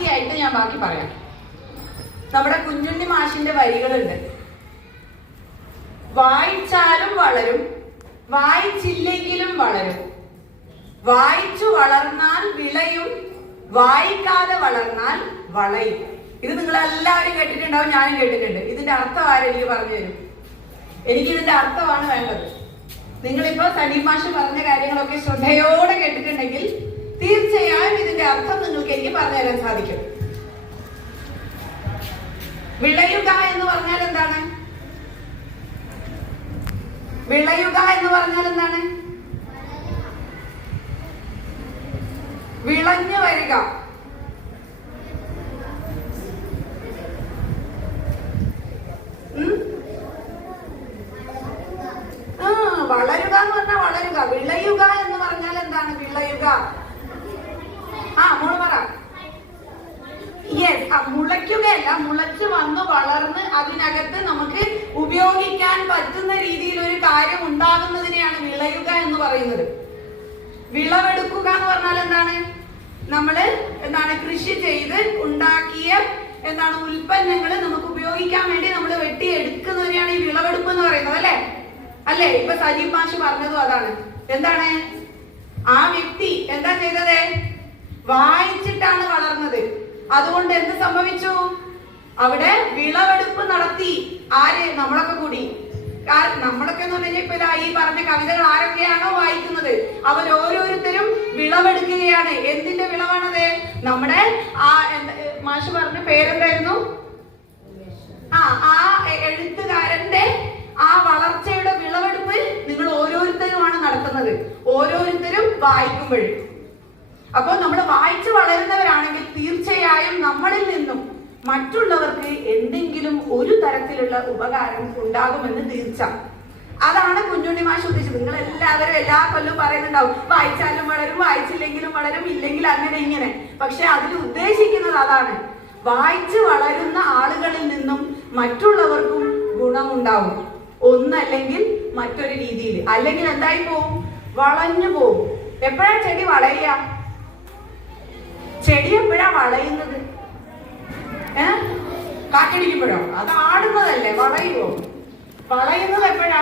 ബാക്കിയായിട്ട് ഞാൻ ബാക്കി പറയാം. നമ്മുടെ കുഞ്ഞുണ്ണി മാഷിന്റെ വരികളുണ്ട്. വായിച്ചാലും വളരും, വായിച്ചില്ലെങ്കിലും വളരും, വായിച്ചു വളർന്നാൽ വിളയും, വായിക്കാതെ വളർന്നാൽ വളയും. ഇത് നിങ്ങൾ എല്ലാവരും കേട്ടിട്ടുണ്ടാവും, ഞാനും കേട്ടിട്ടുണ്ട്. ഇതിന്റെ അർത്ഥം ആരെനിക്ക് പറഞ്ഞു തരും? എനിക്ക് ഇതിന്റെ അർത്ഥമാണ് വേണ്ടത്. നിങ്ങളിപ്പോ സലീം മാഷ് പറഞ്ഞ കാര്യങ്ങളൊക്കെ ശ്രദ്ധയോടെ കേട്ടിട്ടുണ്ടെങ്കിൽ തീർച്ചയായും ഇതിന്റെ അർത്ഥം നിങ്ങൾക്ക് എനിക്ക് പറഞ്ഞു തരാൻ സാധിക്കും. വിളയുക എന്ന് പറഞ്ഞാൽ എന്താണ്? വിളയുക എന്ന് പറഞ്ഞാൽ എന്താണ്? വിളഞ്ഞു വരിക. വളരുക എന്ന് പറഞ്ഞാൽ വളരുക. വിളയുക എന്ന് പറഞ്ഞാൽ എന്താണ്? വിളയുക. മോള് പറ. യെസ്, മുളയ്ക്കുകയല്ല, മുളച്ച് വന്ന് വളർന്ന് അതിനകത്ത് നമുക്ക് ഉപയോഗിക്കാൻ പറ്റുന്ന രീതിയിൽ ഒരു കാര്യം ഉണ്ടാകുന്നതിനെയാണ് വിളയുക എന്ന് പറയുന്നത്. വിളവെടുക്കുക എന്ന് പറഞ്ഞാൽ എന്താണ്? നമ്മള് കൃഷി ചെയ്ത് ഉണ്ടാക്കിയ ഉൽപ്പന്നങ്ങൾ നമുക്ക് ഉപയോഗിക്കാൻ വേണ്ടി നമ്മൾ വെട്ടിയെടുക്കുന്നതിനെയാണ് ഈ വിളവെടുപ്പ് എന്ന് പറയുന്നത്, അല്ലേ? ഇപ്പൊ സലീം മാഷ് പറഞ്ഞതും അതാണ്. എന്താണ് ആ വ്യക്തി എന്താ ചെയ്തത്? വായിച്ചിട്ടാണ് വളർന്നത്. അതുകൊണ്ട് എന്ത് സംഭവിച്ചു? അവിടെ വിളവെടുപ്പ് നടത്തി. ആര്? നമ്മളൊക്കെ കൂടി. നമ്മളൊക്കെ എന്ന് പറഞ്ഞാൽ ഇപ്പൊ ഈ പറഞ്ഞ കവിതകൾ ആരൊക്കെയാണോ വായിക്കുന്നത് അവരോരോരുത്തരും വിളവെടുക്കുകയാണ്. എന്തിന്റെ വിളവാണത്? നമ്മുടെ മാഷ് പറഞ്ഞ പേരെന്തായിരുന്നു? ആ എഴുത്തുകാരന്റെ ആ വളർച്ചയുടെ വിളവെടുപ്പ് നിങ്ങൾ ഓരോരുത്തരുമാണ് നടത്തുന്നത്. ഓരോരുത്തരും വായിക്കുമ്പോഴും. അപ്പോൾ നമ്മൾ വായിച്ചു വളരുന്നവരാണെങ്കിൽ തീർച്ചയായും നമ്മളിൽ നിന്നും മറ്റുള്ളവർക്ക് എന്തെങ്കിലും ഒരു തരത്തിലുള്ള ഉപകാരം ഉണ്ടാകുമെന്ന് തീർച്ച. അതാണ് കുഞ്ഞുണ്ണി മാഷ് ഉദ്ദേശിച്ചത്. നിങ്ങൾ എല്ലാവരും എല്ലാ കൊല്ലവും പറയുന്നുണ്ടാവും വായിച്ചാലും വളരും, വായിച്ചില്ലെങ്കിലും വളരും, ഇല്ലെങ്കിൽ അങ്ങനെ ഇങ്ങനെ. പക്ഷെ അതിൽ ഉദ്ദേശിക്കുന്നത് അതാണ്. വായിച്ചു വളരുന്ന ആളുകളിൽ നിന്നും മറ്റുള്ളവർക്കും ഗുണമുണ്ടാവും. ഒന്നല്ലെങ്കിൽ മറ്റൊരു രീതിയിൽ. അല്ലെങ്കിൽ എന്തായി പോവും? വളഞ്ഞു പോവും. എപ്പോഴാ ചെടി വളയുക? ചെടി എപ്പോഴാ വളയുന്നത്? കാറ്റടിക്കുമ്പോഴോ? അത് ആടുന്നതല്ലേ, വളയുമോ? വളയുന്നത് എപ്പോഴാ?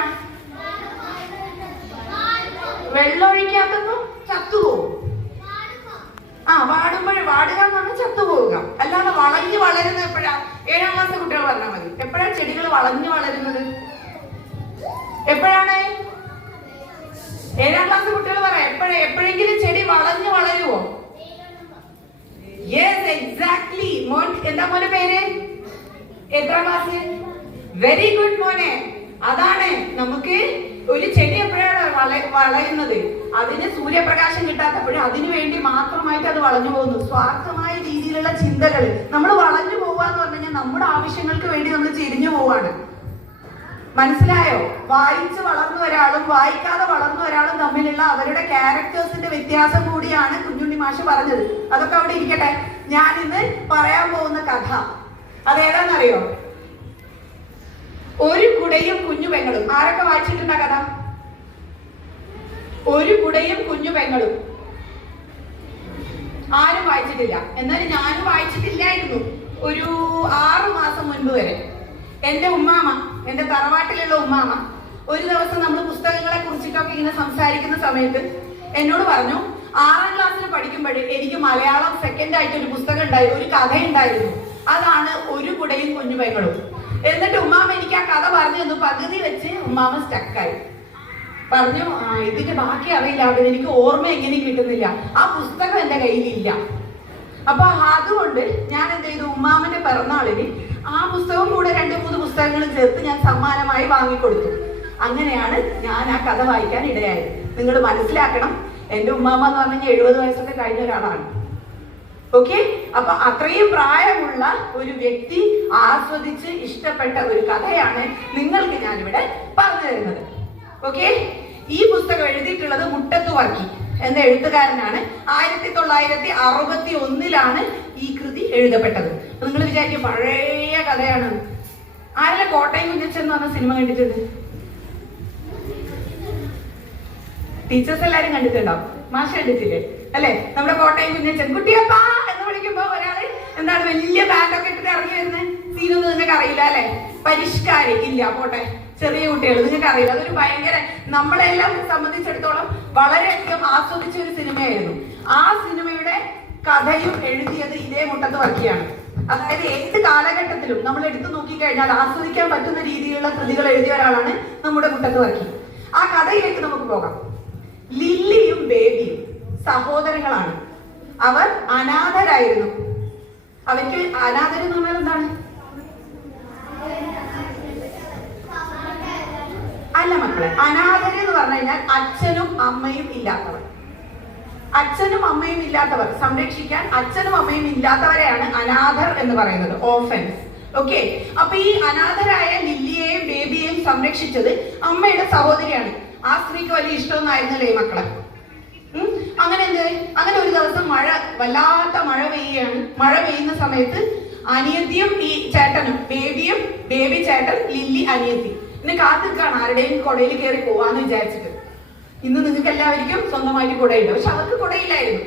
വെള്ളമൊഴിക്കാത്തപ്പോ ചത്തുപോകും. വാടുമ്പോഴേ. വാടുക എന്ന് പറഞ്ഞാൽ ചത്തുപോവുക. അല്ലാതെ വളഞ്ഞു വളരുന്നത് എപ്പോഴാ? 7ാം ക്ലാസ് കുട്ടികൾ പറഞ്ഞാൽ മതി. എപ്പോഴാ ചെടികൾ വളഞ്ഞു വളരുന്നത്? എപ്പോഴാണ്? 7ാം ക്ലാസ് കുട്ടികൾ പറയാം. എപ്പോഴെങ്കിലും ചെടി വളഞ്ഞു വളരുവോ? Yes, exactly. എന്താ മോനെ പേര്? എത്രാം ക്ലാസ്? വെരി ഗുഡ് മോനെ. അതാണ് നമുക്ക് ഒരു ചെടി എപ്പോഴാണ് വളയുന്നത്? അതിന് സൂര്യപ്രകാശം കിട്ടാത്തപ്പോഴും അതിനു വേണ്ടി മാത്രമായിട്ട് അത് വളഞ്ഞു പോകുന്നു. സ്വാർത്ഥമായ രീതിയിലുള്ള ചിന്തകൾ. നമ്മൾ വളഞ്ഞു പോവുക എന്ന് പറഞ്ഞു കഴിഞ്ഞാൽ നമ്മുടെ ആവശ്യങ്ങൾക്ക് വേണ്ടി നമ്മൾ ചെരിഞ്ഞു പോവാണ്. മനസ്സിലായോ? വായിച്ച് വളർന്ന ഒരാളും വായിക്കാതെ വളർന്ന ഒരാളും തമ്മിലുള്ള അവരുടെ ക്യാരക്ടേഴ്സിന്റെ വ്യത്യാസം കൂടിയാണ് കുഞ്ഞുണ്ണി മാഷ് പറഞ്ഞത്. അതൊക്കെ അവിടെ ഇരിക്കട്ടെ. ഞാൻ ഇന്ന് പറയാൻ പോകുന്ന കഥ അതേതാന്നറിയോ? ഒരു കുടയും കുഞ്ഞു പെങ്ങളും. ആരൊക്കെ വായിച്ചിട്ടുണ്ട് ആ കഥ? ഒരു കുടയും കുഞ്ഞു പെങ്ങളും. ആരും വായിച്ചിട്ടില്ല. എന്നാലും ഞാനും വായിച്ചിട്ടില്ലായിരുന്നു ഒരു 6 മാസം മുൻപ് വരെ. എന്റെ ഉമ്മാമ, എന്റെ തറവാട്ടിലുള്ള ഉമ്മാമ ഒരു ദിവസം നമ്മൾ പുസ്തകങ്ങളെ കുറിച്ചിട്ടൊക്കെ ഇങ്ങനെ സംസാരിക്കുന്ന സമയത്ത് എന്നോട് പറഞ്ഞു, 6ാം ക്ലാസ്സിൽ പഠിക്കുമ്പോഴേ എനിക്ക് മലയാളം സെക്കൻഡ് ആയിട്ട് ഒരു പുസ്തകം ഉണ്ടായി, ഒരു കഥ ഉണ്ടായിരുന്നു. അതാണ് ഒരു കുടയും കുഞ്ഞു പെങ്ങളും. എന്നിട്ട് ഉമ്മാമ എനിക്ക് ആ കഥ പറഞ്ഞു തന്നു. പകുതി വെച്ച് ഉമ്മാമ സ്റ്റക്കായി. പറഞ്ഞു, ഇതിന്റെ ബാക്കി അറിയില്ല, അവിടെ എനിക്ക് ഓർമ്മ എങ്ങനെയും കിട്ടുന്നില്ല, ആ പുസ്തകം എന്റെ കയ്യിലില്ല. അപ്പൊ അതുകൊണ്ട് ഞാൻ എന്ത് ചെയ്തു? ഉമ്മാമന്റെ പിറന്നാളിന് ആ പുസ്തകവും കൂടെ 2-3 പുസ്തകങ്ങളും ചേർത്ത് ഞാൻ സമ്മാനമായി വാങ്ങിക്കൊടുത്തു. അങ്ങനെയാണ് ഞാൻ ആ കഥ വായിക്കാൻ ഇടയായത്. നിങ്ങൾ മനസ്സിലാക്കണം, എന്റെ ഉമ്മാമ എന്ന് പറഞ്ഞാൽ 70 വയസ്സൊക്കെ കഴിഞ്ഞ ഒരാളാണ്. ഓക്കെ? അപ്പൊ അത്രയും പ്രായമുള്ള ഒരു വ്യക്തി ആസ്വദിച്ച് ഇഷ്ടപ്പെട്ട ഒരു കഥയാണ് നിങ്ങൾക്ക് ഞാനിവിടെ പറഞ്ഞു തരുന്നത്. ഓക്കെ? ഈ പുസ്തകം എഴുതിയിട്ടുള്ളത് മുട്ടത്തു വർക്കി എന്ന എഴുത്തുകാരനാണ്. 1961 ഈ കൃതി എഴുതപ്പെട്ടത്. നിങ്ങൾ വിചാരിക്കും പഴയ കഥയാണ്. ആരെല്ലാം കോട്ടയം കുഞ്ഞച്ചൻ എന്ന് പറഞ്ഞ സിനിമ കണ്ടിട്ടുണ്ട്? ടീച്ചേഴ്സ് എല്ലാരും കണ്ടിട്ടുണ്ടാവും. മാഷ് കണ്ടിട്ടില്ലേ? അല്ലെ? നമ്മുടെ കോട്ടയം കുഞ്ഞച്ചൻ കുട്ടിയപ്പ എന്ന് വിളിക്കുമ്പോ ഒരാള് നിങ്ങൾക്ക് അറിയില്ല അല്ലെ? പരിഷ്കാരി ഇല്ല, പോട്ടെ. ചെറിയ കുട്ടികൾ നിങ്ങൾക്ക് അറിയില്ല. അതൊരു ഭയങ്കര, നമ്മളെല്ലാം സംബന്ധിച്ചിടത്തോളം വളരെയധികം ആസ്വദിച്ച ഒരു സിനിമയായിരുന്നു. ആ സിനിമയുടെ കഥയും എഴുതിയത് ഇതേ മുട്ടത്ത് വർക്കിയാണ്. അതായത് ഏത് കാലഘട്ടത്തിലും നമ്മൾ എടുത്തു നോക്കിക്കഴിഞ്ഞാൽ ആസ്വദിക്കാൻ പറ്റുന്ന രീതിയിലുള്ള കൃതികൾ എഴുതിയ ഒരാളാണ് നമ്മുടെ മുട്ടത്ത് വർക്കി. ആ കഥയിലേക്ക് നമുക്ക് പോകാം. ലില്ലിയും ബേബിയും സഹോദരങ്ങളാണ്. അവർ അനാഥരായിരുന്നു. അവർക്ക് അനാഥരെന്ന് പറഞ്ഞാൽ എന്താണ്? അല്ല മക്കളെ, അനാഥരെന്ന് പറഞ്ഞു കഴിഞ്ഞാൽ അച്ഛനും അമ്മയും ഇല്ലാത്തവർ. അച്ഛനും അമ്മയും ഇല്ലാത്തവർ, സംരക്ഷിക്കാൻ അച്ഛനും അമ്മയും ഇല്ലാത്തവരെയാണ് അനാഥർ എന്ന് പറയുന്നത്, ഓർഫൻസ്. ഓക്കെ, അപ്പൊ ഈ അനാഥരായ ലില്ലിയെയും ബേബിയെയും സംരക്ഷിച്ചത് അമ്മയുടെ സഹോദരിയാണ്. ആ സ്ത്രീക്ക് വലിയ ഇഷ്ടമൊന്നായിരുന്നല്ലേ ഈ മക്കളെ. അങ്ങനെ ഒരു ദിവസം വല്ലാത്ത മഴ പെയ്യുകയാണ്. മഴ പെയ്യുന്ന സമയത്ത് അനിയത്തിയും ഈ ചേട്ടനും, ബേബിയും, ബേബി ചേട്ടൻ, ലില്ലി അനിയത്തി ഇന്ന് കാത്തിക്കാണ് ആരുടെയും കുടയിൽ കയറി പോവാന്ന് വിചാരിച്ചിട്ട്. ഇന്ന് നിങ്ങൾക്ക് എല്ലാവർക്കും സ്വന്തമായിട്ട് കുടയില്ല, പക്ഷെ അവർക്ക് കുടയില്ലായിരുന്നു.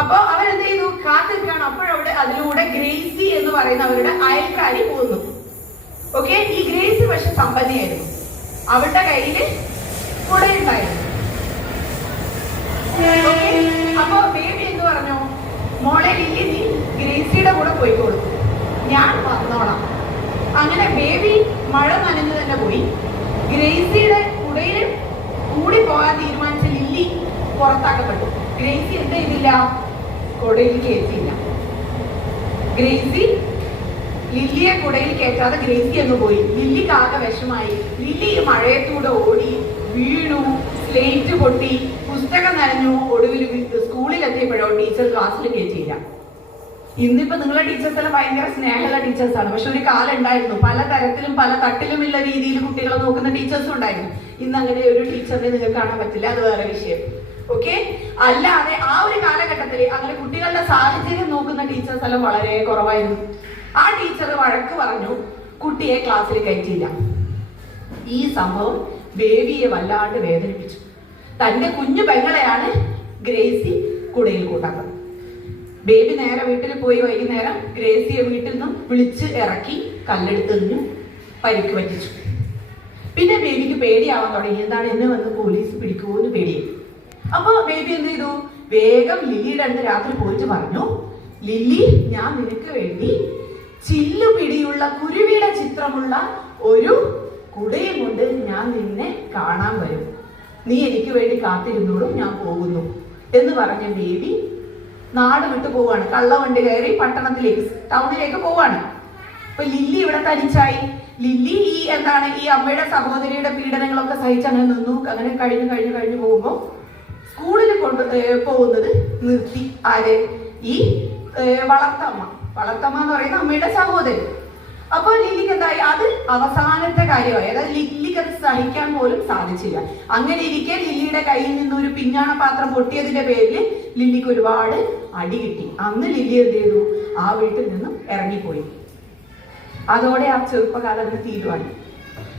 അപ്പൊ അവരെന്ത് ചെയ്തു? കാത്തിക്കാണ്. അപ്പോഴവിടെ അതിലൂടെ ഗ്രേസി എന്ന് പറയുന്ന അവരുടെ അയൽക്കാരി പോകുന്നു. ഓക്കെ, ഈ ഗ്രേസി പക്ഷെ സമ്പന്നയായിരുന്നു. അവരുടെ കയ്യില് കുടയുണ്ടായിരുന്നു. അപ്പൊ ബേബി എന്ത് പറഞ്ഞു? മോളെ ലില്ലി, നീ ഗ്രേസിയുടെ കൂടെ പോയിക്കോളൂ, ഞാൻ വന്നോളാം. അങ്ങനെ ബേബി മഴ നനഞ്ഞു തന്നെ പോയി. ഗ്രേസിയുടെ കുടയിൽ കൂടി പോകാൻ തീരുമാനിച്ച ലില്ലി പുറത്താക്കപ്പെട്ടു. ഗ്രേസി എന്ത് ചെയ്തില്ല? കുടയിൽ കയറ്റിയില്ല. ഗ്രേസി ലില്ലിയെ കുടയിൽ കയറ്റാതെ ഗ്രേസി എന്ന് പോയി. ലില്ലിക്ക് ആകെ വിഷമായി. ലില്ലി മഴയത്തൂടെ ഓടി, വീണു, സ്ലേറ്റ് പൊട്ടി, പുസ്തകം നനഞ്ഞു. ഒടുവിൽ സ്കൂളിൽ എത്തിയപ്പോഴോ ടീച്ചർ ക്ലാസ്സിൽ കയറ്റിയില്ല. ഇന്നിപ്പോ നിങ്ങളുടെ ടീച്ചേഴ്സ് എല്ലാം ഭയങ്കര സ്നേഹമുള്ള ടീച്ചേഴ്സാണ്. പക്ഷെ ഒരു കാലം ഉണ്ടായിരുന്നു, പല തരത്തിലും പല തട്ടിലുമുള്ള രീതിയിൽ കുട്ടികളെ നോക്കുന്ന ടീച്ചേഴ്സും ഉണ്ടായിരുന്നു. ഇന്ന് അങ്ങനെ ഒരു ടീച്ചറിനെ നിങ്ങൾക്ക് കാണാൻ പറ്റില്ല, അത് വേറെ വിഷയം. ഓക്കെ, അല്ലാതെ ആ ഒരു കാലഘട്ടത്തിൽ അങ്ങനെ കുട്ടികളുടെ സാഹചര്യം നോക്കുന്ന ടീച്ചേഴ്സ് എല്ലാം വളരെ കുറവായിരുന്നു. ആ ടീച്ചർ വഴക്ക് പറഞ്ഞു, കുട്ടിയെ ക്ലാസ്സിൽ കയറ്റിയില്ല. ഈ സംഭവം ബേബിയെ വല്ലാണ്ട് വേദനിപ്പിച്ചു. തന്റെ കുഞ്ഞു പെങ്ങളെയാണ് ഗ്രേസി കുടയിൽ കൂട്ടാക്കുന്നത്. ബേബി നേരെ വീട്ടിൽ പോയി. വൈകുന്നേരം ഗ്രേസിയെ വീട്ടിൽ നിന്നും വിളിച്ച് ഇറക്കി കല്ലെടുത്തെറിഞ്ഞു, പരിക്ക് പറ്റിച്ചു. പിന്നെ ബേബിക്ക് പേടിയാവാൻ തുടങ്ങി. എന്താണ്, എന്നെ വന്ന് പോലീസ് പിടിക്കുമോന്ന് പേടിയായി. അപ്പൊ ബേബി എന്ത് ചെയ്തു? വേഗം ലില്ലിയുടെ അടുത്ത് രാത്രി പോയിട്ട് പറഞ്ഞു, ലില്ലി, ഞാൻ നിനക്ക് വേണ്ടി ചില്ലു പിടിയുള്ള കുരുവിയുടെ ചിത്രമുള്ള ഒരു കുടയും കൊണ്ട് ഞാൻ നിന്നെ കാണാൻ വരും. നീ എനിക്ക് വേണ്ടി കാത്തിരുന്നോളും, ഞാൻ പോകുന്നു എന്ന് പറഞ്ഞ ബേബി നാട് വിട്ടു പോവാണ്. കള്ളവണ്ടി കയറി പട്ടണത്തിലേക്ക്, ടൗണിലേക്ക് പോവാണ്. അപ്പൊ ലില്ലി ഇവിടെ തനിച്ചായി. ലില്ലി ഈ അമ്മയുടെ സഹോദരിയുടെ പീഡനങ്ങളൊക്കെ സഹിച്ച് അങ്ങനെ നിന്നു. അങ്ങനെ കഴിഞ്ഞു പോകുമ്പോ സ്കൂളിൽ പോകുന്നത് നിർത്തി. ആര്? ഈ വളർത്തമ്മ എന്ന് പറയുന്ന അമ്മയുടെ സഹോദരി. അപ്പൊ ലില്ലിക്ക് എന്തായി? അത് അവസാനത്തെ കാര്യമായി. അതായത് ലില്ലിക്ക് അത് സഹിക്കാൻ പോലും സാധിച്ചില്ല. അങ്ങനെ ഇരിക്കെ ലില്ലിയുടെ കയ്യിൽ നിന്ന് ഒരു പിഞ്ഞാണ പാത്രം പൊട്ടിയതിന്റെ പേരിൽ ലില്ലിക്ക് ഒരുപാട് അടി കിട്ടി. അന്ന് ലില്ലി എന്ത് ചെയ്തു? ആ വീട്ടിൽ നിന്നും ഇറങ്ങിപ്പോയി. അതോടെ ആ ചെറുപ്പകാലം അങ്ങ് തീരുവാണ്.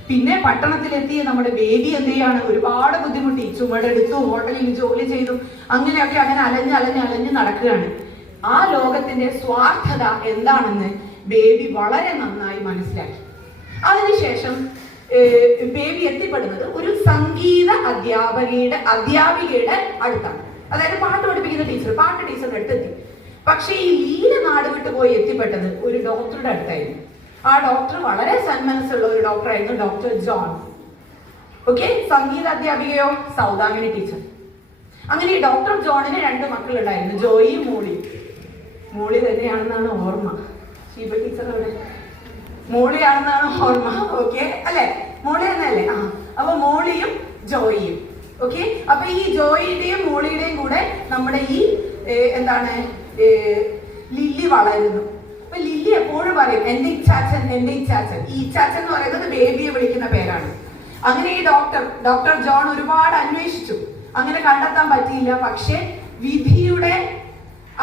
പിന്നെ പട്ടണത്തിലെത്തിയ നമ്മുടെ ബേബി എന്ത് ചെയ്യാണ്? ഒരുപാട് ബുദ്ധിമുട്ടി. ചുമടെടുത്തു, ഹോട്ടലിൽ ജോലി ചെയ്തു, അങ്ങനെയൊക്കെ അങ്ങനെ അലഞ്ഞ് നടക്കുകയാണ്. ആ ലോകത്തിന്റെ സ്വാർത്ഥത എന്താണെന്ന് ബേബി വളരെ നന്നായി മനസ്സിലാക്കി. അതിനുശേഷം ബേബി എത്തിപ്പെടുന്നത് ഒരു സംഗീത അധ്യാപികയുടെ അടുത്താണ്. അതായത് പാട്ട് പഠിപ്പിക്കുന്ന പാട്ട് ടീച്ചറുടെ അടുത്തെത്തി. പക്ഷെ ഈ ലീല നാട് വിട്ട് പോയി എത്തിപ്പെട്ടത് ഒരു ഡോക്ടറുടെ അടുത്തായിരുന്നു. ആ ഡോക്ടർ വളരെ സന്മനസ്സുള്ള ഒരു ഡോക്ടറായിരുന്നു, ഡോക്ടർ ജോൺ. ഓക്കെ, സംഗീത അധ്യാപികയോ സൗദാമിനി ടീച്ചർ. അങ്ങനെ ഈ ഡോക്ടർ ജോണിന് 2 മക്കളുണ്ടായിരുന്നു, ജോയിയും മോളിയും. മോളി തന്നെയാണെന്നാണ് ഓർമ്മ. ഷീബ ടീച്ചർ അവിടെ മോളിയാണെന്നാണ് ഓർമ്മ. ഓക്കെ അല്ലെ? മോളി തന്നെയല്ലേ? അപ്പൊ മോളിയും ജോയിയും. ഓക്കെ, അപ്പൊ ഈ ജോയിയുടെയും മോളിയുടെയും കൂടെ നമ്മുടെ ഈ ലില്ലി വളരുന്നു. അപ്പൊ ലില്ലി എപ്പോഴും പറയും, എന്റെ ഇച്ചാച്ചൻ. ഈ ഇച്ചാച്ചൻ എന്ന് പറയുന്നത് ബേബിയെ വിളിക്കുന്ന പേരാണ്. അങ്ങനെ ഈ ഡോക്ടർ ജോൺ ഒരുപാട് അന്വേഷിച്ചു, അങ്ങനെ കണ്ടെത്താൻ പറ്റിയില്ല. പക്ഷെ വിധിയുടെ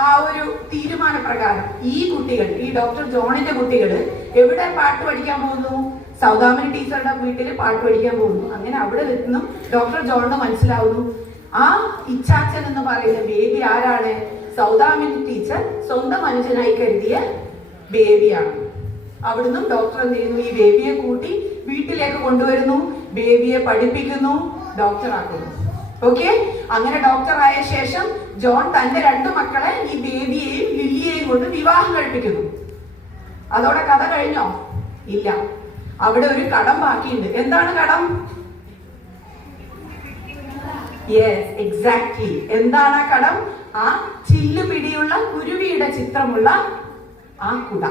ആ ഒരു തീരുമാനപ്രകാരം ഈ കുട്ടികൾ, ഈ ഡോക്ടർ ജോണിന്റെ കുട്ടികൾ എവിടെ പാട്ട് പഠിക്കാൻ പോകുന്നു? സൗദാമിനി ടീച്ചറുടെ വീട്ടിൽ പാട്ട് പഠിക്കാൻ പോകുന്നു. അങ്ങനെ അവിടെ നിന്നും ഡോക്ടർ ജോണിന് മനസ്സിലാവുന്നു, ആ ഇച്ചാച്ചൻ എന്ന് പറയുന്ന ബേബി ആരാണ്? സൗദാമിനി ടീച്ചർ സ്വന്തം അനുജനായി കരുതിയ ബേബിയാണ്. അവിടുന്ന് ഡോക്ടർ എന്ത് ചെയ്യുന്നു, ഈ ബേബിയെ കൂട്ടി വീട്ടിലേക്ക് കൊണ്ടുവരുന്നു, ബേബിയെ പഠിപ്പിക്കുന്നു, ഡോക്ടറാക്കുന്നു. ഓക്കെ, അങ്ങനെ ഡോക്ടറായ ശേഷം ജോൺ തന്റെ 2 മക്കളെ, ഈ ബേബിയെയും ലില്ലിയെയും കൊണ്ട് വിവാഹം കഴിപ്പിക്കുന്നു. അതോടെ കഥ കഴിഞ്ഞോ? ഇല്ല, അവിടെ ഒരു കടം ബാക്കിയുണ്ട്. എന്താണ് കടം? Yes, exactly. എന്താണ് ആ കടം? ആ ചില്ലു പിടിയുള്ള കുരുവിയുടെ ചിത്രമുള്ള ആ കുട.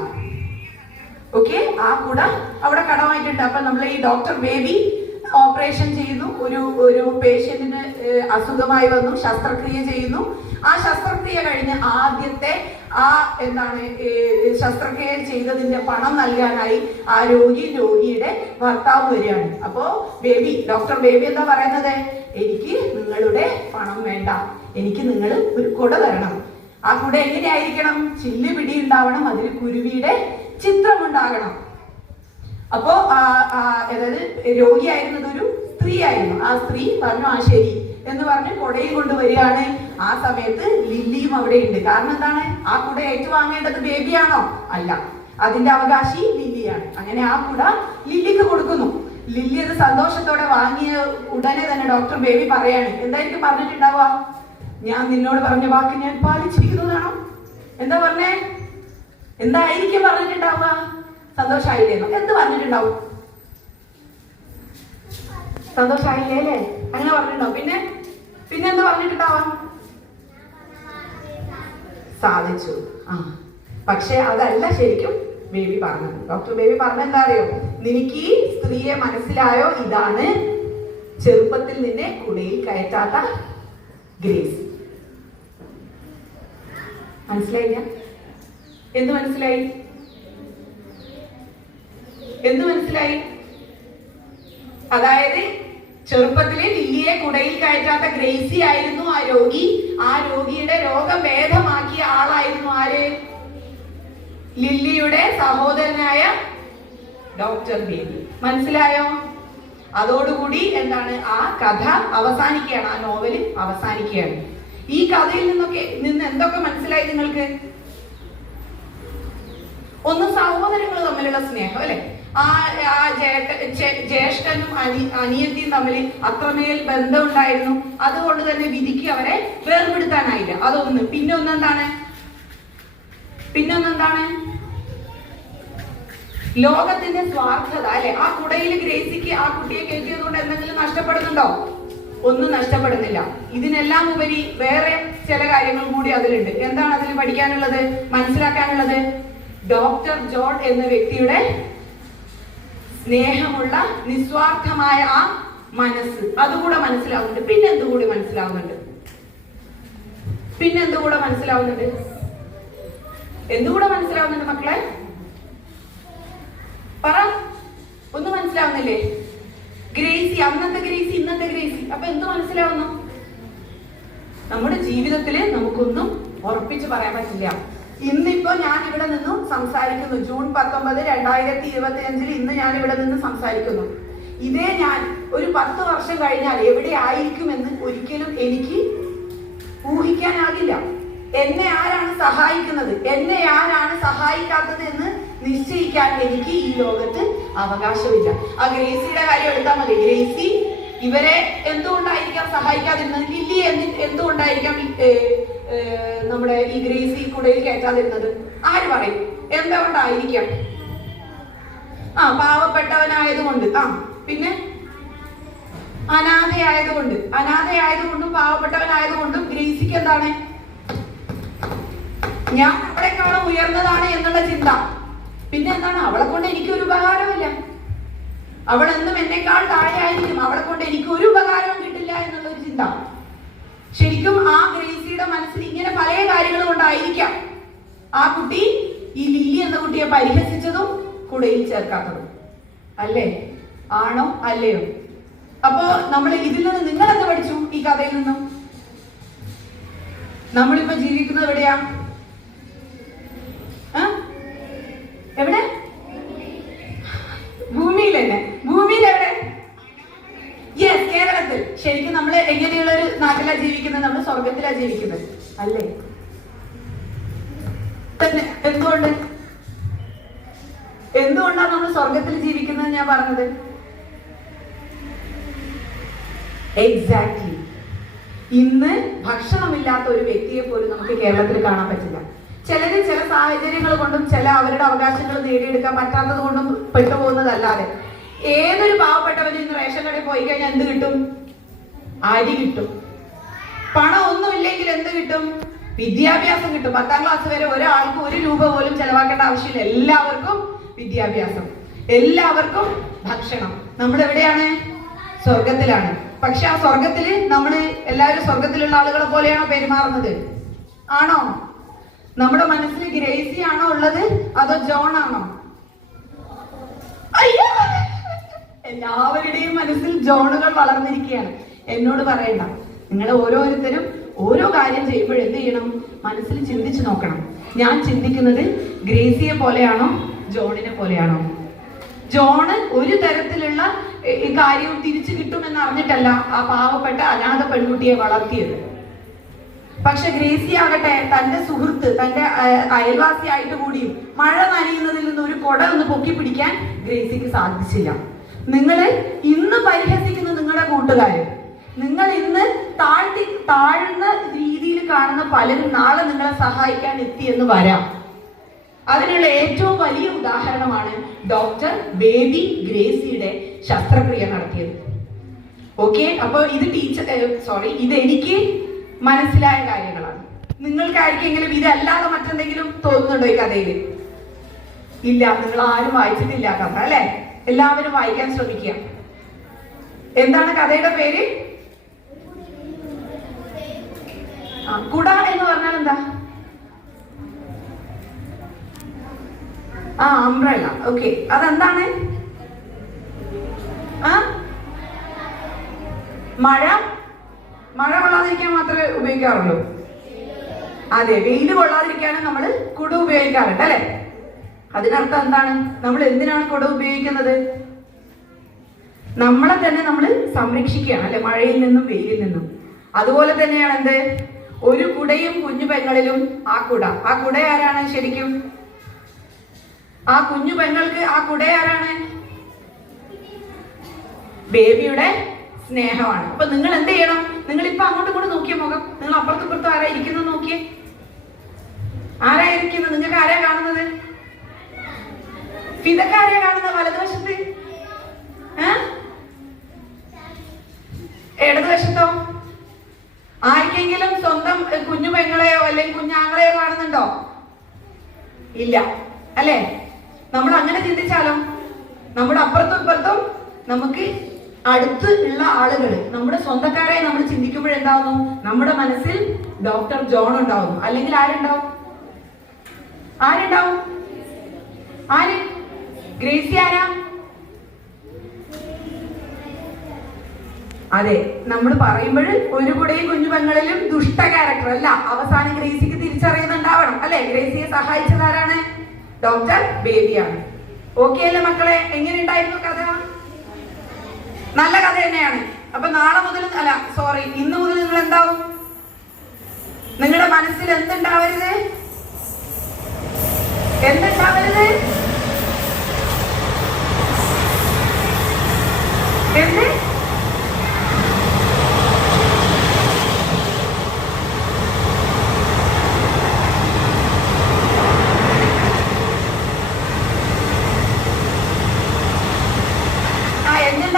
ഓക്കെ, ആ കുട അവിടെ കടമായിട്ടുണ്ട്. അപ്പൊ നമ്മൾ ഈ ഡോക്ടർ ബേബി ഓപ്പറേഷൻ ചെയ്യുന്നു, ഒരു പേഷ്യന്റിന് അസുഖമായി വന്നു, ശസ്ത്രക്രിയ ചെയ്യുന്നു. ആ ശസ്ത്രക്രിയ കഴിഞ്ഞ് ആദ്യത്തെ ശസ്ത്രക്രിയ ചെയ്തതിന്റെ പണം നൽകാനായി ആ രോഗിയുടെ ഭർത്താവ് വരികയാണ്. അപ്പോ ഡോക്ടർ ബേബി എന്താ പറയുന്നത്? എനിക്ക് നിങ്ങളുടെ പണം വേണ്ട, എനിക്ക് നിങ്ങൾ ഒരു കുട തരണം. ആ കുട എങ്ങനെയായിരിക്കണം? ചില്ല് പിടി ഉണ്ടാവണം, അതിൽ കുരുവിയുടെ ചിത്രം ഉണ്ടാകണം. അപ്പോ അതായത് രോഗിയായിരുന്നത് ഒരു സ്ത്രീ ആയിരുന്നു. ആ സ്ത്രീ പറഞ്ഞു, ആ ശരി എന്ന് പറഞ്ഞ് കുടയും കൊണ്ടുവരികയാണ്. ആ സമയത്ത് ലില്ലിയും അവിടെ ഉണ്ട്. കാരണം എന്താണ്? ആ കുട ഏറ്റുവാങ്ങേണ്ടത് ബേബിയാണോ? അല്ല, അതിന്റെ അവകാശി ലില്ലിയാണ്. അങ്ങനെ ആ കുട ലില്ലിക്ക് കൊടുക്കുന്നു. ലില്ലി അത് സന്തോഷത്തോടെ വാങ്ങിയ ഉടനെ തന്നെ ഡോക്ടർ ബേബി പറയാണ്, എന്തായിരിക്കും പറഞ്ഞിട്ടുണ്ടാവുക? ഞാൻ നിന്നോട് പറഞ്ഞ വാക്ക് ഞാൻ പാലിച്ചിരിക്കുന്നതാണോ? എന്താ പറഞ്ഞേ? എന്തായിരിക്കും പറഞ്ഞിട്ടുണ്ടാവുക? സന്തോഷായില്ലേന്നോ? എന്ത് പറഞ്ഞിട്ടുണ്ടാവും? സന്തോഷായില്ലേ അല്ലേ? അങ്ങനെ പറഞ്ഞിട്ടുണ്ടാവും. പിന്നെ എന്താ പറഞ്ഞിട്ടുണ്ടാവാം? സാധിച്ചു. പക്ഷെ അതല്ല ശരിക്കും ബേബി പറഞ്ഞത്. ഡോക്ടർ ബേബി പറഞ്ഞെന്താ അറിയോ? നിനക്ക് ഈ സ്ത്രീയെ മനസ്സിലായോ? ഇതാണ് ചെറുപ്പത്തിൽ നിന്നെ കുടയിൽ കയറ്റാത്ത ഗ്രേസ്. മനസ്സിലായില്ല? എന്ത് മനസ്സിലായി? അതായത് ചെറുപ്പത്തിലെ ലില്ലിയെ കുടയിൽ കയറ്റാത്ത ഗ്രേസി ആയിരുന്നു ആ രോഗി. ആ രോഗിയുടെ രോഗം ഭേദമാക്കിയ ആളായിരുന്നു ആര്? ലില്ലിയുടെ സഹോദരനായ ഡോക്ടർ ബേബി. മനസ്സിലായോ? അതോടുകൂടി എന്താണ്, ആ കഥ അവസാനിക്കുകയാണ്, ആ നോവല് അവസാനിക്കുകയാണ്. ഈ കഥയിൽ നിന്ന് എന്തൊക്കെ മനസ്സിലായി നിങ്ങൾക്ക്? ഒന്ന്, സഹോദരങ്ങൾ തമ്മിലുള്ള സ്നേഹം അല്ലെ? ജ്യേഷ്ഠനും അനിയത്തിയും തമ്മിൽ അത്രമേൽ ബന്ധം ഉണ്ടായിരുന്നു. അതുകൊണ്ട് തന്നെ വിധിക്ക് അവരെ വേർപെടുത്താനായില്ല. അതൊന്ന്. പിന്നെ ഒന്നെന്താണ്? ലോകത്തിന്റെ സ്വാർത്ഥത അല്ലെ? ആ കുടയിൽ ഗ്രേസിക്ക് ആ കുട്ടിയെ കയറ്റിയത് കൊണ്ട് എന്തെങ്കിലും നഷ്ടപ്പെടുന്നുണ്ടോ? ഒന്നും നഷ്ടപ്പെടുന്നില്ല. ഇതിനെല്ലാം ഉപരി വേറെ ചില കാര്യങ്ങൾ കൂടി അതിലുണ്ട്. എന്താണ് അതിൽ പഠിക്കാനുള്ളത്, മനസ്സിലാക്കാനുള്ളത്? ഡോക്ടർ ജോൺ എന്ന വ്യക്തിയുടെ സ്നേഹമുള്ള നിസ്വാർത്ഥമായ ആ മനസ്സ്, അതുകൂടെ മനസ്സിലാവുന്നുണ്ട്. പിന്നെന്തുകൂടി മനസ്സിലാവുന്നുണ്ട്? എന്തുകൂടെ മനസ്സിലാവുന്നുണ്ട് മക്കളെ? പറ, ഒന്നും മനസ്സിലാവുന്നില്ലേ? ഗ്രേസി, അന്നത്തെ ഗ്രേസി, ഇന്നത്തെ ഗ്രേസി. അപ്പൊ എന്ത് മനസ്സിലാവുന്നു? നമ്മുടെ ജീവിതത്തില് നമുക്കൊന്നും ഉറപ്പിച്ച് പറയാൻ പറ്റില്ല. ഇന്നിപ്പോ ഞാൻ ഇവിടെ നിന്നും സംസാരിക്കുന്നു, ജൂൺ 19, 2025 ഇന്ന് ഞാൻ ഇവിടെ നിന്ന് സംസാരിക്കുന്നു. ഇതേ ഞാൻ ഒരു 10 വർഷം കഴിഞ്ഞാൽ എവിടെ ആയിരിക്കുമെന്ന് ഒരിക്കലും എനിക്ക് ഊഹിക്കാനാകില്ല. എന്നെ ആരാണ് സഹായിക്കുന്നത്, എന്നെ ആരാണ് സഹായിക്കാത്തത് എന്ന് നിശ്ചയിക്കാൻ എനിക്ക് ഈ ലോകത്ത് അവകാശമില്ല. ആ ഗ്രേസിയുടെ കാര്യം എടുത്താൽ മതി. ഗ്രേസി ഇവരെ എന്തുകൊണ്ടായിരിക്കാം സഹായിക്കാതിരുന്നത്? ലില്ലി എന്തുകൊണ്ടായിരിക്കാം നമ്മുടെ ഈ ഗ്രേസി കുടയിൽ കയറ്റാതിരുന്നത്? ആര് പറയും? എന്തുകൊണ്ടായിരിക്കാം? പാവപ്പെട്ടവനായതുകൊണ്ട്. പിന്നെ അനാഥയായതുകൊണ്ടും പാവപ്പെട്ടവനായതുകൊണ്ടും ഗ്രേസിക്ക് എന്താണ്? ഞാൻ അവളെക്കാളും ഉയർന്നതാണ് എന്നുള്ള ചിന്ത. പിന്നെ എന്താണ്? അവളെ കൊണ്ട് എനിക്കൊരു ഉപകാരമില്ല, അവൾ എന്നും എന്നെക്കാൾ താഴെയായിരിക്കും, അവളെ കൊണ്ട് എനിക്ക് ഒരു ഉപകാരവും കിട്ടില്ല എന്നുള്ളൊരു ചിന്ത. ശരിക്കും ആ ഗ്രേസിയുടെ മനസ്സിൽ ഇങ്ങനെ പല കാര്യങ്ങൾ കൊണ്ടായിരിക്കാം ആ കുട്ടി ഈ ലില്ലി എന്ന കുട്ടിയെ പരിഹസിച്ചതും കുടയിൽ ചേർക്കാത്തതും. അല്ലേ? ആണോ അല്ലയോ? അപ്പോ നമ്മൾ ഇതിൽ നിന്ന് നിങ്ങൾ എന്ത് പഠിച്ചു? ഈ കഥയിൽ നിന്നും നമ്മളിപ്പോ ജീവിക്കുന്നത് എവിടെയാ? എവിടെ? ഭൂമിയിൽ തന്നെ. ഭൂമിയിൽ എവിടെ? യെസ്, കേരളത്തിൽ. ശരിക്കും നമ്മൾ എങ്ങനെയുള്ള ഒരു നാട്ടിലാ ജീവിക്കുന്നത്? നമ്മൾ സ്വർഗത്തിലാ ജീവിക്കുന്നത് അല്ലേ? തന്നെ. എന്തുകൊണ്ട് എന്തുകൊണ്ടാണ് നമ്മൾ സ്വർഗത്തിൽ ജീവിക്കുന്നത് ഞാൻ പറഞ്ഞത്? എക്സാക്ട്ലി. ഇന്ന് ഭക്ഷണമില്ലാത്ത ഒരു വ്യക്തിയെ പോലും നമുക്ക് കേരളത്തിൽ കാണാൻ പറ്റില്ല. ചിലര് ചില സാഹചര്യങ്ങൾ കൊണ്ടും ചില അവരുടെ അവകാശങ്ങൾ നേടിയെടുക്കാൻ പറ്റാത്തത് കൊണ്ടും പെട്ടുപോകുന്നതല്ലാതെ ഏതൊരു പാവപ്പെട്ടവന് ഇന്ന് റേഷൻ കടയിൽ പോയി കഴിഞ്ഞാൽ എന്ത് കിട്ടും? അരി കിട്ടും. പണം ഒന്നുമില്ലെങ്കിൽ എന്ത് കിട്ടും? വിദ്യാഭ്യാസം കിട്ടും. 10ാം ക്ലാസ് വരെ ഒരാൾക്ക് 1 രൂപ പോലും ചെലവാക്കേണ്ട ആവശ്യമില്ല. എല്ലാവർക്കും വിദ്യാഭ്യാസം, എല്ലാവർക്കും ഭക്ഷണം. നമ്മൾ എവിടെയാണ്? സ്വർഗത്തിലാണ്. പക്ഷെ ആ സ്വർഗത്തില് നമ്മള് എല്ലാവരും സ്വർഗത്തിലുള്ള ആളുകളെ പോലെയാണോ പെരുമാറുന്നത്? ആണോ? നമ്മുടെ മനസ്സിൽ ഗ്രേസി ആണോ ഉള്ളത്, അതോ ജോൺ ആണോ? അയ്യോ, എല്ലാവരുടെയും മനസ്സിൽ ജോണുകൾ വളർന്നിരിക്കുകയാണ്. എന്നോട് പറയണ്ട, നിങ്ങൾ ഓരോരുത്തരും ഓരോ കാര്യം ചെയ്യുമ്പോൾ എന്ത് ചെയ്യണം? മനസ്സിൽ ചിന്തിച്ചു നോക്കണം. ഞാൻ ചിന്തിക്കുന്നത് ഗ്രേസിയെ പോലെയാണോ ജോണിനെ പോലെയാണോ? ജോണ് ഒരു തരത്തിലുള്ള കാര്യവും തിരിച്ചു കിട്ടുമെന്ന് അറിഞ്ഞിട്ടല്ല ആ പാവപ്പെട്ട അനാഥ പെൺകുട്ടിയെ വളർത്തിയത്. പക്ഷെ ഗ്രേസി ആകട്ടെ തന്റെ സുഹൃത്ത്, തന്റെ അയൽവാസിയായിട്ട് കൂടിയും മഴ നനയുന്നതിൽ നിന്ന് ഒരു കുട ഒന്ന് പൊക്കി പിടിക്കാൻ ഗ്രേസിക്ക് സാധിച്ചില്ല. നിങ്ങൾ ഇന്ന് പരിഹസിക്കുന്ന നിങ്ങളുടെ കൂട്ടുകാര്, നിങ്ങൾ ഇന്ന് താഴ്ന്ന രീതിയിൽ കാണുന്ന പലരും നാളെ നിങ്ങളെ സഹായിക്കാൻ എത്തിയെന്ന് വരാം. അതിനുള്ള ഏറ്റവും വലിയ ഉദാഹരണമാണ് ഡോക്ടർ ബേബി ഗ്രേസിയുടെ ശസ്ത്രക്രിയ നടത്തിയത്. ഓക്കെ, അപ്പൊ ഇത് ഇത് എനിക്ക് മനസ്സിലായ കാര്യങ്ങളാണ്. നിങ്ങൾക്ക് ആർക്കെങ്കിലും ഇതല്ലാതെ മറ്റെന്തെങ്കിലും തോന്നുന്നുണ്ടോ ഈ കഥയിൽ? ഇല്ല, നിങ്ങൾ ആരും വായിച്ചിട്ടില്ല കഥ, അല്ലെ? എല്ലാവരും വായിക്കാൻ ശ്രമിക്കുക. എന്താണ് കഥയുടെ പേര്? കുട എന്ന് പറഞ്ഞാൽ എന്താ? അംബ്രല്ല. ഓക്കെ, അതെന്താണ്? മഴ കൊള്ളാതിരിക്കാൻ മാത്രമേ ഉപയോഗിക്കാറുള്ളൂ. അതെ, വെയിൽ കൊള്ളാതിരിക്കാനും നമ്മൾ കുട ഉപയോഗിക്കാറുണ്ട്, അല്ലെ? അതിനർത്ഥം എന്താണ്? നമ്മൾ എന്തിനാണ് കുട ഉപയോഗിക്കുന്നത്? നമ്മളെ തന്നെ നമ്മൾ സംരക്ഷിക്കുകയാണ്, അല്ലെ? മഴയിൽ നിന്നും വെയിലിൽ നിന്നും. അതുപോലെ തന്നെയാണ് എന്ത്? ഒരു കുടയും കുഞ്ഞു പെങ്ങളിലും ആ കുട ആരാണ് ശരിക്കും? ആ കുഞ്ഞു പെങ്ങൾക്ക് ആ കുട ആരാണ്? ബേബിയുടെ സ്നേഹമാണ്. അപ്പൊ നിങ്ങൾ എന്ത് ചെയ്യണം? നിങ്ങൾ ഇപ്പൊ അങ്ങോട്ടും കൂടെ നോക്കിയ മുഖം, നിങ്ങൾ അപ്പുറത്തും ഇപ്പുറത്തും ആരാ ഇരിക്കുന്നത് നോക്കിയേ. ആരാ ഇരിക്കുന്നത്? നിങ്ങൾക്ക് ആരാ കാണുന്നത്? ഫിദക്കാരെയാ കാണുന്നത് വലതുവശത്ത്? ഇടതുവശത്തോ? ആർക്കെങ്കിലും സ്വന്തം കുഞ്ഞു പെങ്ങളെയോ അല്ലെങ്കിൽ കുഞ്ഞാങ്ങളെയോ കാണുന്നുണ്ടോ? ഇല്ല, അല്ലെ? നമ്മൾ അങ്ങനെ ചിന്തിച്ചാലോ, നമ്മുടെ അപ്പുറത്തും ഇപ്പുറത്തും നമുക്ക് അടുത്ത് ഉള്ള ആളുകൾ, നമ്മുടെ സ്വന്തക്കാരെ നമ്മൾ ചിന്തിക്കുമ്പോഴെന്താവുന്നു? നമ്മുടെ മനസ്സിൽ ഡോക്ടർ ജോൺ ഉണ്ടാവുന്നു. അല്ലെങ്കിൽ ആരുണ്ടാവും? ആര്? ഗ്രേസി ആരാ? അതെ, നമ്മൾ പറയുമ്പോൾ ഒരു കൂടെയും കുഞ്ഞു പെങ്ങളിലും ദുഷ്ട ക്യാരക്ടർ അല്ല. അവസാനം ഗ്രേസിക്ക് തിരിച്ചറിയുന്നുണ്ടാവണം, അല്ലെ? ഗ്രേസിയെ സഹായിച്ചത് ആരാണ്? ഡോക്ടർ ബേബിയാണ്. ഓക്കെ അല്ലേ മക്കളെ? എങ്ങനെ ഉണ്ടായിരുന്നു കഥ? നല്ല കഥ തന്നെയാണ്. അപ്പൊ നാളെ മുതൽ ഇന്ന് മുതൽ നിങ്ങൾ എന്താവും? നിങ്ങളുടെ മനസ്സിൽ എന്തുണ്ടാവരുത്? എന്ത്?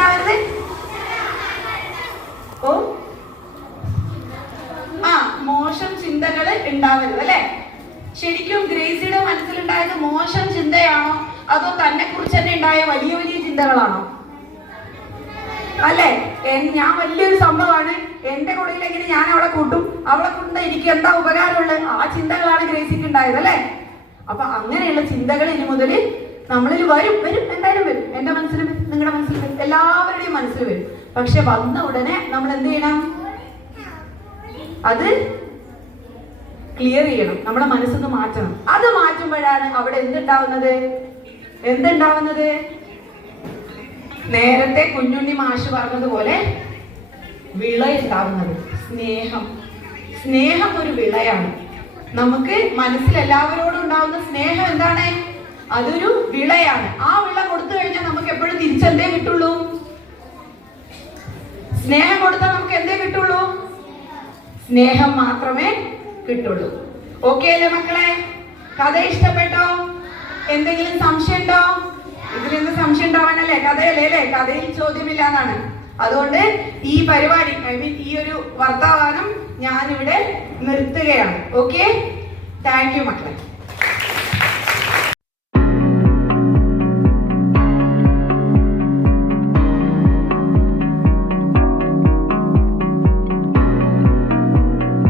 എന്തുണ്ടാവരുത്? മോശം ചിന്തകൾ ഉണ്ടാവരുത്, അല്ലെ? ശരിക്കും ഗ്രേസിയുടെ മനസ്സിലുണ്ടായത് മോശം ചിന്തയാണോ അതോ തന്നെ കുറിച്ച് തന്നെ ഉണ്ടായ വലിയ വലിയ ചിന്തകളാണോ? അല്ലെ? ഞാൻ വലിയൊരു സംഭവമാണ്, എന്റെ കൂടെയിലെങ്ങനെ ഞാൻ അവളെ കൂട്ടും, അവളെ കൊണ്ട് എനിക്ക് എന്താ ഉപകാരമുള്ളത്, ആ ചിന്തകളാണ് ഗ്രേസിക്ക് ഉണ്ടായത്, അല്ലെ? അപ്പൊ അങ്ങനെയുള്ള ചിന്തകൾ ഇനി മുതൽ നമ്മളിൽ വരും. എന്തായാലും വരും. എന്റെ മനസ്സിൽ വരും, നിങ്ങളുടെ മനസ്സിൽ വരും, എല്ലാവരുടെയും മനസ്സിൽ വരും. പക്ഷെ വന്ന ഉടനെ നമ്മൾ എന്ത് ചെയ്യണം? അത് ക്ലിയർ ചെയ്യണം. നമ്മുടെ മനസ്സൊന്ന് മാറ്റണം. അത് മാറ്റുമ്പോഴാണ് അവിടെ എന്തുണ്ടാവുന്നത്? നേരത്തെ കുഞ്ഞുണ്ണി മാഷ് പറഞ്ഞതുപോലെ വിളയുണ്ടാവുന്നത്. സ്നേഹം ഒരു വിളയാണ്. നമുക്ക് മനസ്സിൽ എല്ലാവരോടും ഉണ്ടാവുന്ന സ്നേഹം എന്താണ്? അതൊരു വിളയാണ്. ആ വിള കൊടുത്തു കഴിഞ്ഞാൽ നമുക്ക് എപ്പോഴും തിരിച്ചെന്തേ കിട്ടുള്ളൂ? സ്നേഹം കൊടുത്താൽ നമുക്ക് എന്തേ കിട്ടുള്ളൂ? സ്നേഹം മാത്രമേ കിട്ടുള്ളൂ. ഓക്കെ അല്ലേ മക്കളെ? കഥ ഇഷ്ടപ്പെട്ടോ? എന്തെങ്കിലും സംശയം ഉണ്ടോ? ഇതിലെന്ത് സംശയം ഉണ്ടാവാനല്ലേ? കഥയല്ലേ അല്ലേ? കഥയിൽ ചോദ്യമില്ല എന്നാണ്. അതുകൊണ്ട് ഈ പരിപാടി ഈ ഒരു വർത്തമാനം ഞാനിവിടെ നിർത്തുകയാണ്. ഓക്കെ, താങ്ക് യു മക്കളെ.